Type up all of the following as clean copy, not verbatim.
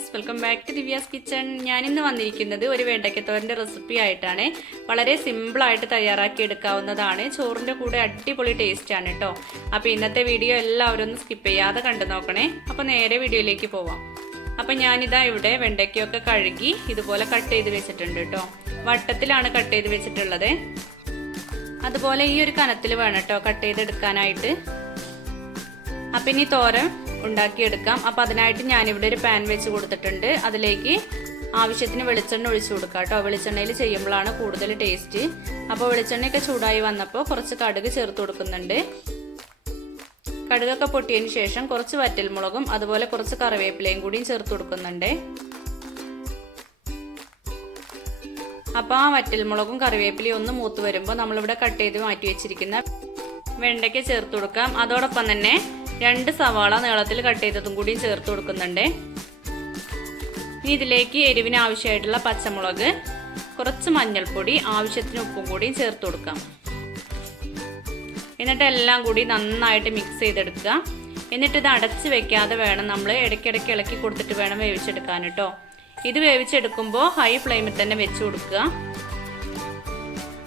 Friends, welcome back to Divya's kitchen. ഞാനിന്ന് വന്നിരിക്കുന്നത് ഒരു വെണ്ടയ്ക്കത്തോരൻ്റെ റെസിപ്പി ആയിട്ടാണ്. വളരെ സിമ്പിളായിട്ട് തയ്യാറാക്കി എടുക്കാവുന്നതാണ്. ചോറിൻ്റെ കൂടെ അടിപൊളി ടേസ്റ്റ് ആണ് കേട്ടോ. അപ്പോൾ ഇന്നത്തെ വീഡിയോ എല്ലാവരും ഒന്ന് സ്കിപ്പ് ചെയ്യാതെ കണ്ടു നോക്കണേ. അപ്പോൾ നേരെ വീഡിയോയിലേക്ക് പോവാം. അപ്പോൾ ഞാനിതാ ഇവിടെ വെണ്ടയ്ക്കൊക്കെ കഴുകി ഇതുപോലെ കട്ട് ചെയ്ത് വെച്ചിട്ടുണ്ട് കേട്ടോ. വട്ടത്തിലാണ് കട്ട് ചെയ്ത് വെച്ചിട്ടുള്ളത്. അതുപോലെ ഈ ഒരു കനത്തിൽ വേണം കേട്ടോ കട്ട് ചെയ്തെടുക്കാനായിട്ട്. അപ്പം ഇനി തോരൻ ഉണ്ടാക്കിയെടുക്കാം. അപ്പം അതിനായിട്ട് ഞാനിവിടെ ഒരു പാൻ വെച്ച് കൊടുത്തിട്ടുണ്ട്. അതിലേക്ക് ആവശ്യത്തിന് വെളിച്ചെണ്ണ ഒഴിച്ചു കൊടുക്കാം കേട്ടോ. വെളിച്ചെണ്ണയിൽ ചെയ്യുമ്പോഴാണ് കൂടുതൽ ടേസ്റ്റ്. അപ്പോൾ വെളിച്ചെണ്ണയൊക്കെ ചൂടായി വന്നപ്പോൾ കുറച്ച് കടുക് ചേർത്ത് കൊടുക്കുന്നുണ്ട്. കടുകൊക്കെ പൊട്ടിയതിന് ശേഷം കുറച്ച് വറ്റൽമുളകും അതുപോലെ കുറച്ച് കറിവേപ്പിലയും കൂടിയും ചേർത്ത് കൊടുക്കുന്നുണ്ട്. അപ്പോൾ ആ വറ്റൽമുളകും കറിവേപ്പിലയും ഒന്ന് മൂത്ത് വരുമ്പോൾ നമ്മളിവിടെ കട്ട് ചെയ്ത് മാറ്റി വെച്ചിരിക്കുന്ന വെണ്ടയ്ക്ക ചേർത്ത് കൊടുക്കാം. അതോടൊപ്പം തന്നെ 2 സവാള നീളത്തിൽ കട്ട് ചെയ്തതും കൂടി ചേർത്ത് കൊടുക്കുന്നുണ്ട്. ഇനി ഇതിലേക്ക് എരിവിന് ആവശ്യമായിട്ടുള്ള പച്ചമുളക്, കുറച്ച് മഞ്ഞൾപ്പൊടി, ആവശ്യത്തിന് ഉപ്പും കൂടിയും ചേർത്ത് കൊടുക്കാം. എന്നിട്ട് എല്ലാം കൂടി നന്നായിട്ട് മിക്സ് ചെയ്തെടുക്കുക. എന്നിട്ട് ഇത് അടച്ച് വെക്കാതെ വേണം നമ്മൾ ഇടയ്ക്കിടയ്ക്ക് ഇളക്കി കൊടുത്തിട്ട് വേണം വേവിച്ചെടുക്കാൻ കേട്ടോ. ഇത് വേവിച്ചെടുക്കുമ്പോൾ ഹൈ ഫ്ലെയിമിൽ തന്നെ വെച്ച് കൊടുക്കുക.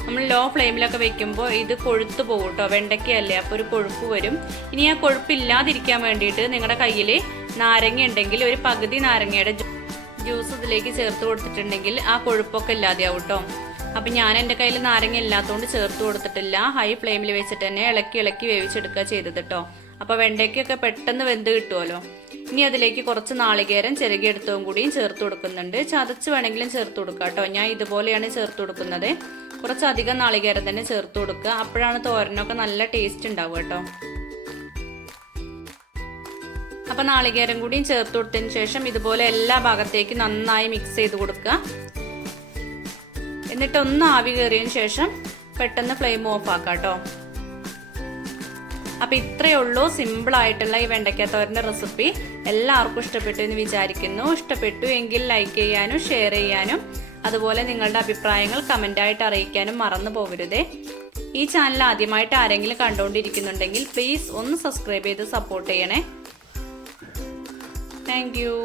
നമ്മൾ ലോ ഫ്ലെയിമിലൊക്കെ വെക്കുമ്പോൾ ഇത് കൊഴുത്ത് പോകും കേട്ടോ. വെണ്ടയ്ക്കയല്ലേ, അപ്പോൾ ഒരു കൊഴുപ്പ് വരും. ഇനി ആ കൊഴുപ്പില്ലാതിരിക്കാൻ വേണ്ടിയിട്ട് നിങ്ങളുടെ കയ്യിൽ നാരങ്ങ ഉണ്ടെങ്കിൽ ഒരു പകുതി നാരങ്ങയുടെ ജ്യൂസ് ഇതിലേക്ക് ചേർത്ത് കൊടുത്തിട്ടുണ്ടെങ്കിൽ ആ കൊഴുപ്പൊക്കെ ഇല്ലാതെയാവും കേട്ടോ. അപ്പം ഞാൻ എൻ്റെ കയ്യിൽ നാരങ്ങ ഇല്ലാത്തതുകൊണ്ട് ചേർത്ത് കൊടുത്തിട്ടില്ല. ഹൈ ഫ്ലെയിമിൽ വെച്ചിട്ട് തന്നെ ഇളക്കി വേവിച്ചെടുക്കുക ചെയ്തത് കേട്ടോ. അപ്പോൾ വെണ്ടയ്ക്കൊക്കെ പെട്ടെന്ന് വെന്ത് കിട്ടുമല്ലോ. ഇനി അതിലേക്ക് കുറച്ച് നാളികേരം ചിരകിയെടുത്തതും കൂടിയും ചേർത്ത് കൊടുക്കുന്നുണ്ട്. ചതച്ച് വേണമെങ്കിലും ചേർത്ത് കൊടുക്കുക കേട്ടോ. ഞാൻ ഇതുപോലെയാണ് ചേർത്ത് കൊടുക്കുന്നത്. കുറച്ചധികം നാളികേരം തന്നെ ചേർത്ത് കൊടുക്കുക. അപ്പോഴാണ് തോരനൊക്കെ നല്ല ടേസ്റ്റ് ഉണ്ടാവുക കേട്ടോ. അപ്പം നാളികേരം കൂടിയും ചേർത്ത് കൊടുത്തതിന് ശേഷം ഇതുപോലെ എല്ലാ ഭാഗത്തേക്കും നന്നായി മിക്സ് ചെയ്ത് കൊടുക്കുക. എന്നിട്ട് ഒന്ന് ആവി കയറിയതിന് ശേഷം പെട്ടെന്ന് ഫ്ലെയിം ഓഫ് ആക്കാം കേട്ടോ. അപ്പം ഇത്രയേ ഉള്ളൂ സിമ്പിളായിട്ടുള്ള ഈ വെണ്ടയ്ക്കത്തോരൻ്റെ റെസിപ്പി. എല്ലാവർക്കും ഇഷ്ടപ്പെട്ടു എന്ന് വിചാരിക്കുന്നു. ഇഷ്ടപ്പെട്ടു എങ്കിൽ ലൈക്ക് ചെയ്യാനും ഷെയർ ചെയ്യാനും അതുപോലെ നിങ്ങളുടെ അഭിപ്രായങ്ങൾ കമൻ്റായിട്ട് അറിയിക്കാനും മറന്നു പോകരുതേ. ഈ ചാനൽ ആദ്യമായിട്ട് ആരെങ്കിലും കണ്ടുകൊണ്ടിരിക്കുന്നുണ്ടെങ്കിൽ പ്ലീസ് ഒന്ന് സബ്സ്ക്രൈബ് ചെയ്ത് സപ്പോർട്ട് ചെയ്യണേ. Thank you.